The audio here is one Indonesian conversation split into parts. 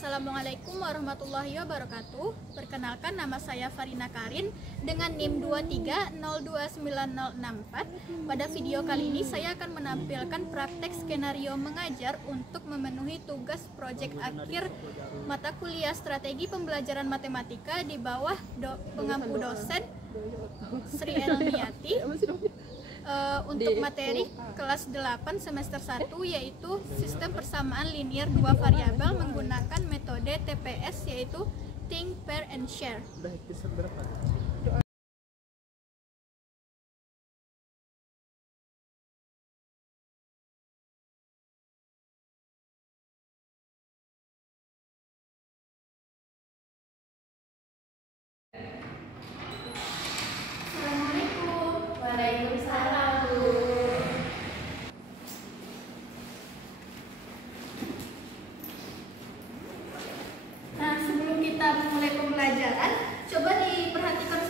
Assalamualaikum warahmatullahi wabarakatuh. Perkenalkan, nama saya Farina Karin dengan NIM 23029064. Pada video kali ini saya akan menampilkan praktek skenario mengajar untuk memenuhi tugas proyek akhir mata kuliah Strategi Pembelajaran Matematika di bawah pengampu dosen Sri Elmiati. Untuk materi kelas 8 semester 1 yaitu sistem persamaan linear dua variabel menggunakan metode TPS yaitu Think, Pair, and Share. Assalamualaikum. Waalaikumsalam. Nah, sebelum kita mulai pembelajaran, coba diperhatikan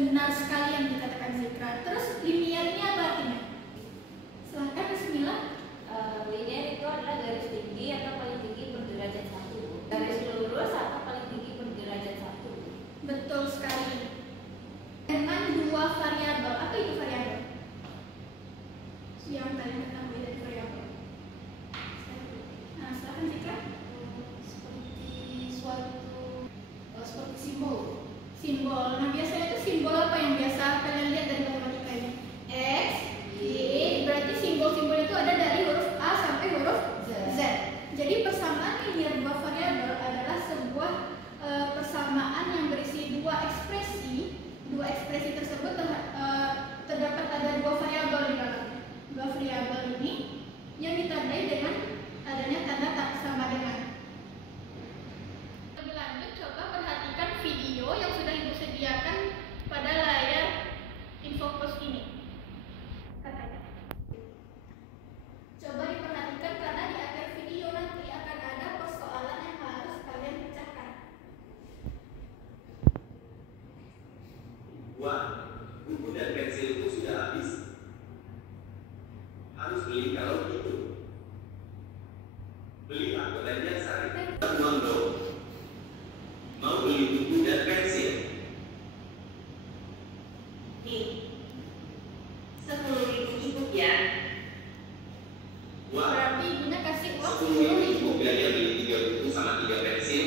Benar sekali yang dikatakan Zikra. Terus linear ini apa artinya? Silahkan Bismillah. Linear itu adalah garis tinggi atau paling tinggi berderajat 1. Garis lurus atau paling tinggi berderajat 1. Betul sekali. Dengan dua variabel. Apa itu variabel? Yang kalian ketahui dari variabel. Nah, silahkan Zikra. Seperti simbol. Simbol. Nah, biasanya itu simbol apa yang biasa kalian lihat dari matematika ini? X, Y. Berarti simbol-simbol itu ada dari huruf A sampai huruf Z. Jadi persamaan linear dua variabel adalah sebuah persamaan yang berisi dua ekspresi. Dua ekspresi tersebut terdapat ada dua variabel di dalamnya. Dua variabel ini yang ditandai dengan adanya tanda tak sama dengan. Lebih lanjut, coba perhatikan video yang sudah Ibu sediakan pada layar infopos ini. Katanya. Coba diperhatikan karena di akhir video nanti akan ada persoalan yang harus kalian pecahkan. Wah, buku dan pensilku sudah habis. Harus beli kalau gitu. Beli aku belanja sari. Uang dong. Mau beli buku dan pensil. Nih, 10.000 ibu ya. Wah, Berarti ibunya kasih uang 10.000 10.000. biaya beli 3 buku sama 3 pensil.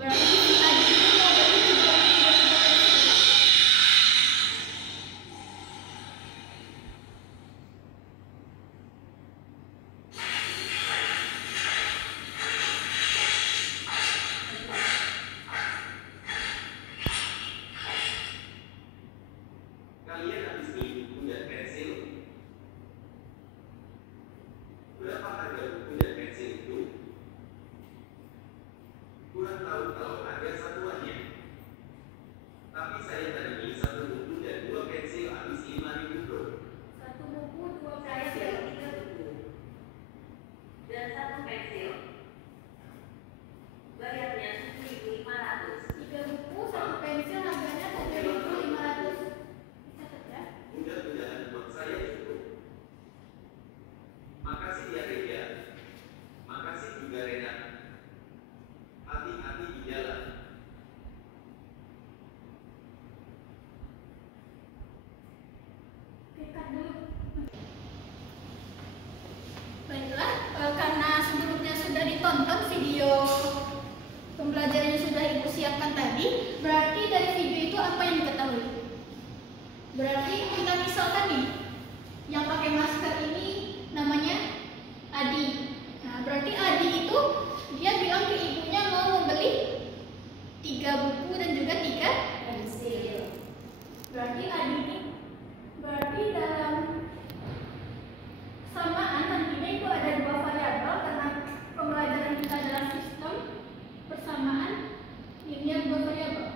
Berarti si Adi itu mau beli 3 pensil. Kalian habis beli buku dan pensil. Berapa harga buku dan pensil itu? Kurang tahu kalau harga satuannya. Tapi saya tadi beli 1 buku dan 2 pensil habis 5.000 bro. 1 buku, 2 Saya pensil. beli 3 buku dan 1 pensil. Bayarnya 1.500. 3 buku, 1 pensil harganya 7.500. Catat ya. Mudah-mudahan uang saya cukup. Makasih ya Rega. Makasih juga Rena. Hati-hati di jalan. Cut dulu. Baiklah, karena sebelumnya sudah ditonton video pembelajaran yang sudah Ibu siapkan tadi, berarti dari video itu apa yang diketahui? Berarti kita misalkan nih, yang pakai masker ini namanya Adi. Nah, berarti Adi itu dia bilang ke ibunya mau membeli 3 buku dan juga 3 Pensil. Berarti Adi ini berarti dalam samaan nantinya itu ada 2 variabel karena pembelajaran kita adalah sistem persamaan linear 2 variabel.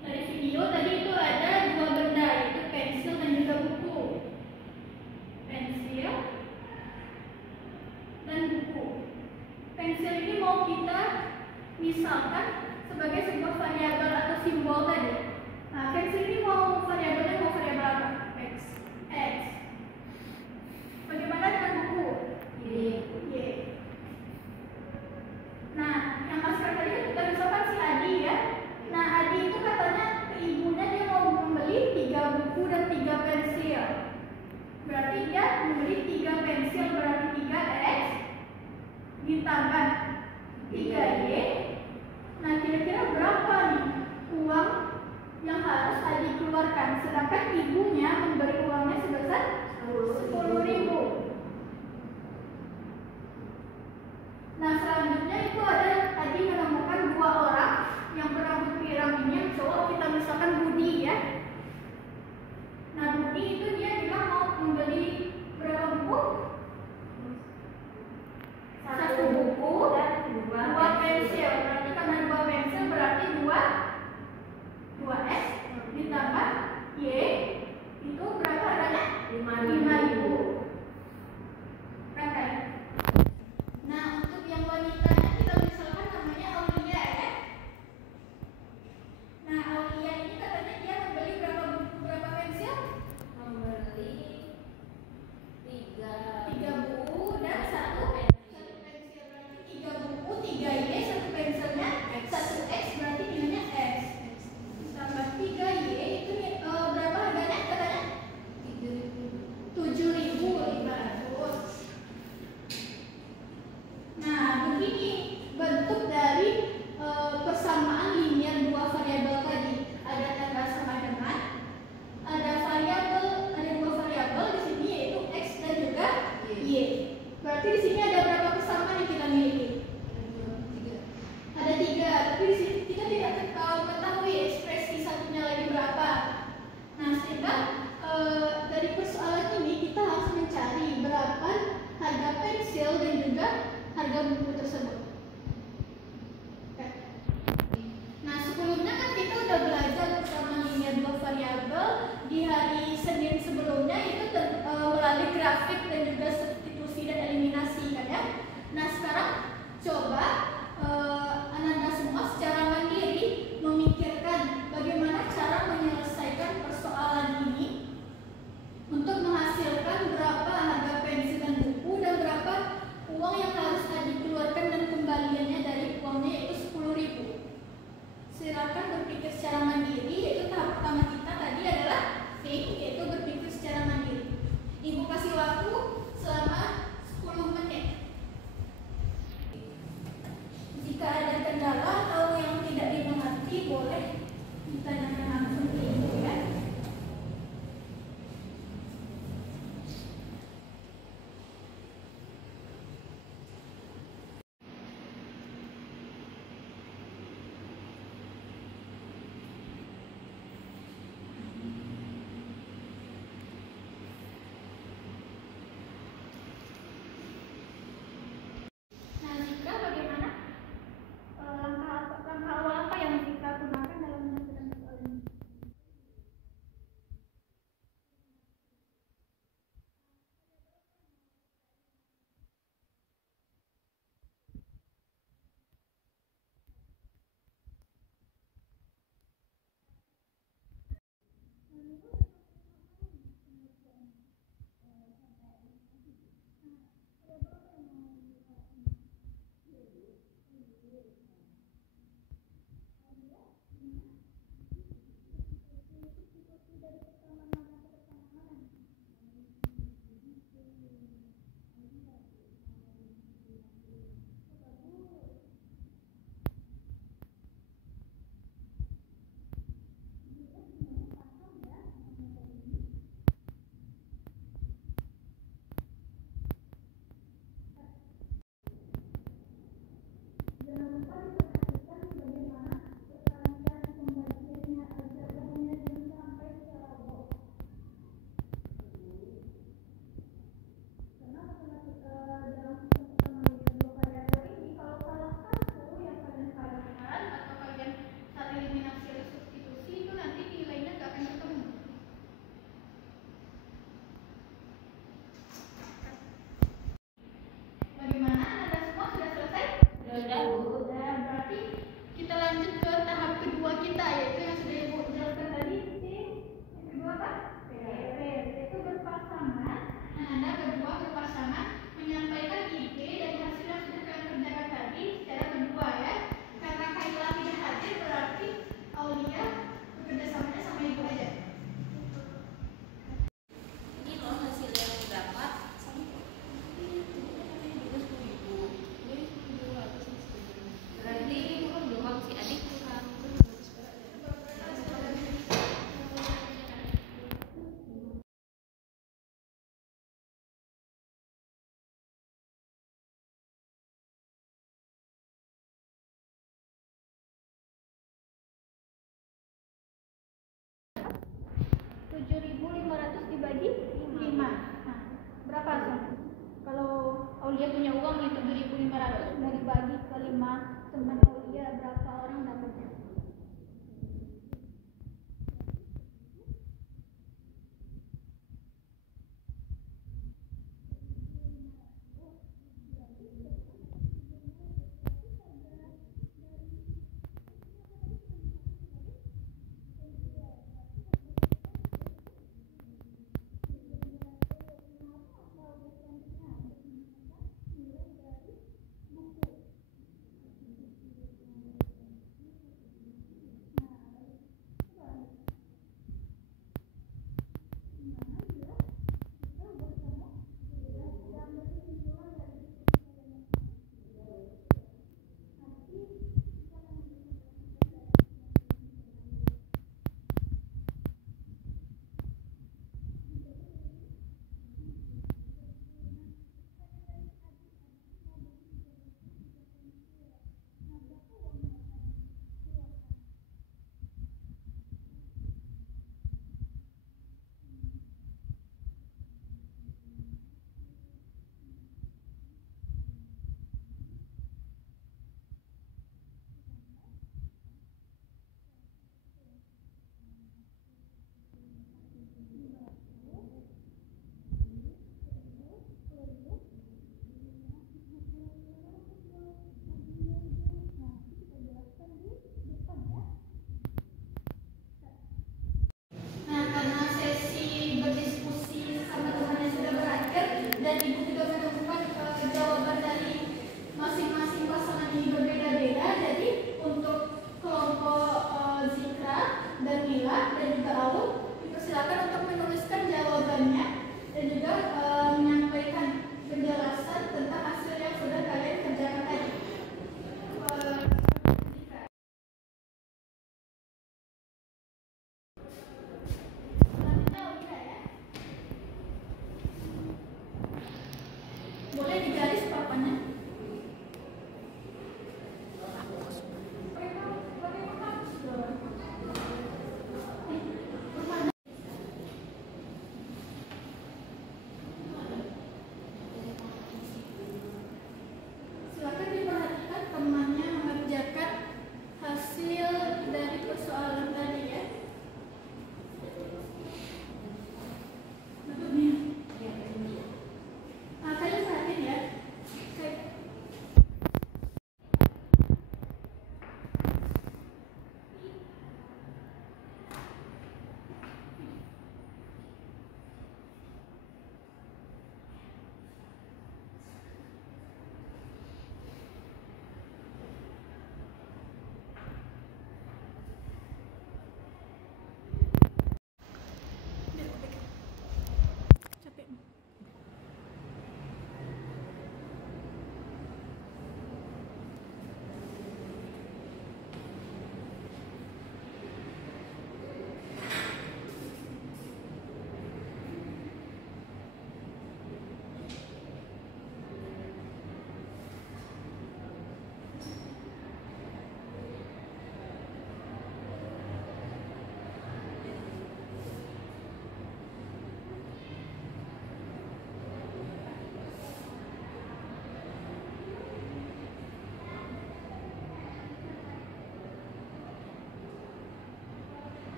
Dari video tadi itu ada 2 benda, yaitu pensil dan juga buku. Pensil dan buku. Pensil ini mau kita misalkan sebagai sebuah variabel atau simbol tadi. Nah, pensil ini mau variabelnya mau variabel apa? X. X. Bagaimana dengan buku? Y. Nah, yang masker tadi kan kita misalkan si Adi ya. Nah, Adi itu katanya ke ibunya dia mau membeli 3 buku dan 3 pensil. Berarti dia membeli 3 pensil, berarti 3X ditambah 3Y. Nah, kira-kira berapa nih uang yang harus Adi keluarkan? Sedangkan ibunya memberi uangnya sebesar 10.000. Nah, selanjutnya itu ada tadi menemukan 2 orang yang berambut pirang ini, yang cowok kita misalkan Budi ya. Nah, Budi itu dia bilang mau membeli berapa buku? 1 buku dan 2 pensil. Berarti karena 2 pensil berarti 2 2S ditambah di hari Senin sebelumnya itu melalui grafik dan juga substitusi dan eliminasi kan ya. Nah sekarang coba Ananda semua secara mandiri memikirkan bagaimana cara menyelesaikan persoalan ini untuk menghasilkan berapa harga pensil dan buku dan berapa uang yang harus dikeluarkan dan kembaliannya dari uangnya, yaitu 10.000. Silakan berpikir secara mandiri, yaitu tahap pertama kita tadi adalah think, yaitu berpikir secara mandiri. Ibu kasih waktu selama 10 menit. Jika ada kendala atau yang tidak dimengerti, boleh ditanyakan langsung ke ibu ya. Nah, Zika bagaimana? Langkah awal apa yang Zika gunakan dalam menyelesaikan soal ini? Jangan lupa diperhatikan bagaimana perkalian pembagiannya agar umumnya jangan sampai ceroboh. Karena dalam sistem pertama dua variabel ini, kalau salah satu yang kalian kalahkan atau kalian saat eliminasi atau substitusi, itu nanti nilainya nggak akan ketemu. Bagaimana? Anda semua sudah selesai? Sudah, Bu. Sudah, berarti kita lanjut ke tahap kedua kita, yaitu yang sudah Ibu jelaskan tadi. Yang kedua apa? PDP, yaitu berpasangan. Nah, Anda berdua berpasangan menyampaikan ide dari hasil yang sudah kalian kerjakan tadi secara berdua ya. Karena Kaila tidak hadir, berarti Aulia bekerja samanya sama Ibu aja. Ini loh hasil yang didapat. Berarti uang si adik kurang. Rp7.500 dibagi 5. Nah, berapa Son? Kalau Aulia punya uang nih 7.500 mau dibagi ke 5 teman Aulia, berapa orang dapatnya? dan juga Alu dipersilakan untuk menuliskan jawabannya dan juga menyampaikan penjelasan tentang hasil yang sudah kalian kerjakan tadi. Boleh digaris papannya. Silakan diperhatikan temannya mengerjakan hasil dari persoalan tadi ya. Kalian perhatiin ya. Capek.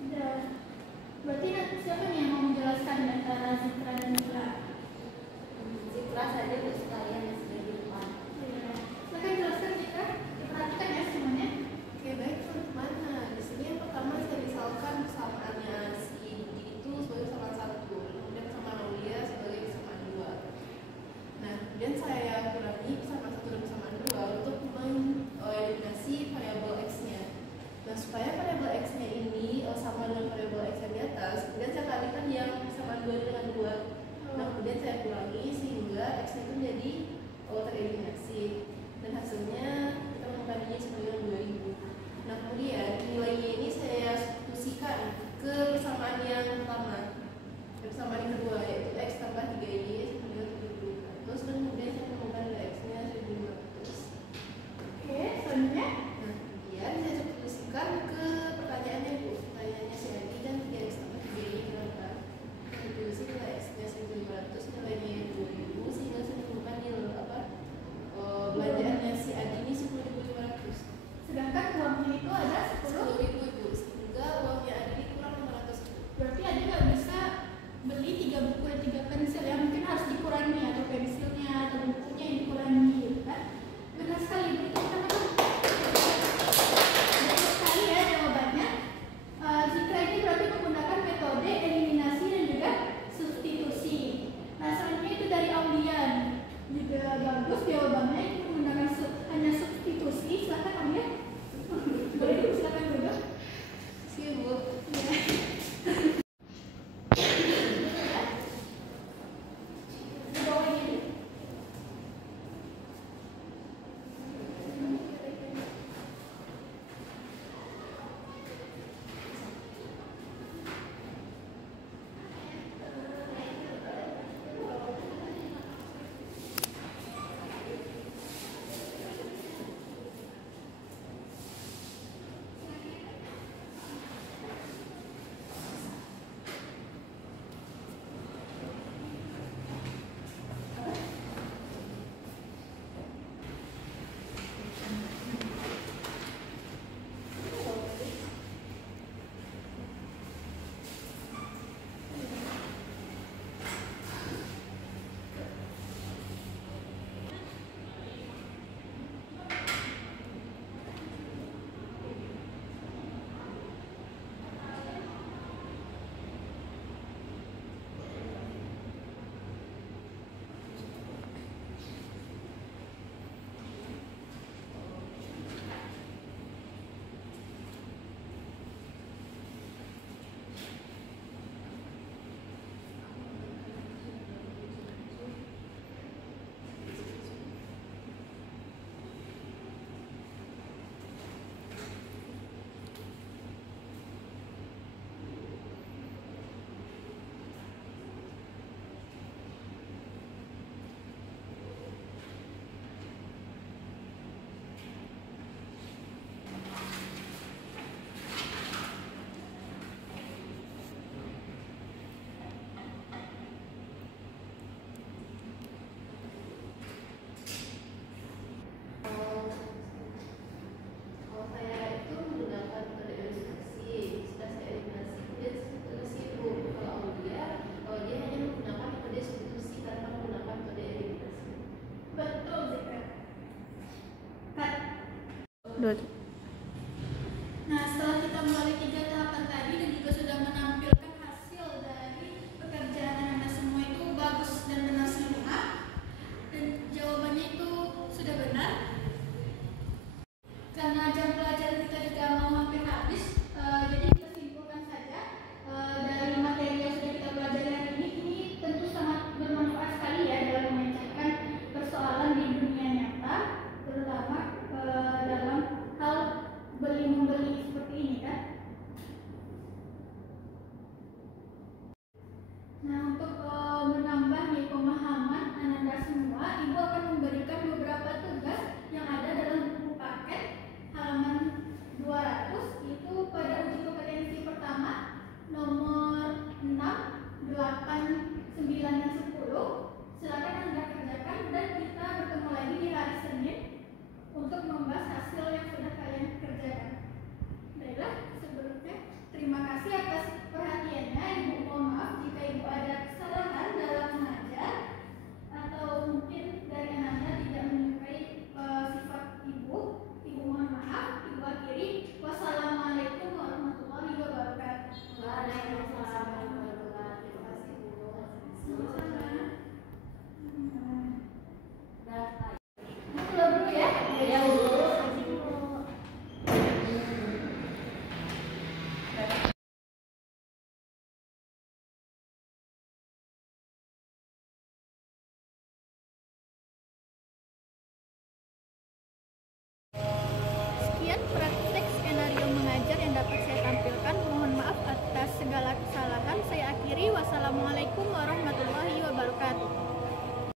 Sudah. Berarti nanti siapa nih yang mau menjelaskan antara Zitra dan Mila? Citra saja untuk sekalian yang sudah di depan. Silakan jelaskan Zitra. Diperhatikan ya semuanya. Oke, baik teman-teman. Nah, di sini yang pertama saya misalkan persamaannya si Didi itu sebagai persamaan 1, kemudian persamaan Aulia sebagai persamaan 2. Nah, kemudian saya kurangi persamaan 1 dan persamaan 2 untuk mengeliminasi variabel X-nya. Nah, supaya variabel X-nya ini sama dengan variabel X yang di atas, kemudian saya kalikan yang persamaan 2 dengan 2. Nah, kemudian saya kurangi sehingga X-nya itu menjadi tereliminasi. Dan hasilnya kita menemukan Y sama dengan 2000. Nah, kemudian nilainya ini saya substitusikan ke persamaan yang pertama, persamaan yang kedua, yaitu X tambah 3Y sama dengan 7500. Dan kemudian saya menemukan nilai X-nya 1500. Oke, selanjutnya. Nah, kemudian saya substitusikan ke pertanyaannya Bu. Pertanyaannya si Adi dan 3X tambah 3Y berapa? Substitusi nilai X-nya 1500, nilainya 2000, sehingga saya menemukan nilai belanjaannya si Adi ini 10.500. Sedangkan uangnya itu ada 10. 10.000 Ibu, sehingga uangnya Adi kurang 500. Berarti Adi nggak bisa beli 3 buku dan 3 pensil ya, mungkin harus dikurangi atau pensilnya atau bukunya yang dikurangi gitu kan. Benar sekali, berarti teman-teman. Benar sekali ya jawabannya. Zikra ini berarti menggunakan metode eliminasi dan juga substitusi. Nah, selanjutnya itu dari Aulia juga bagus jawabannya, itu menggunakan hanya substitusi. Silakan Aulia. Boleh silakan dulu. Sibuk. Di bawah ini. dua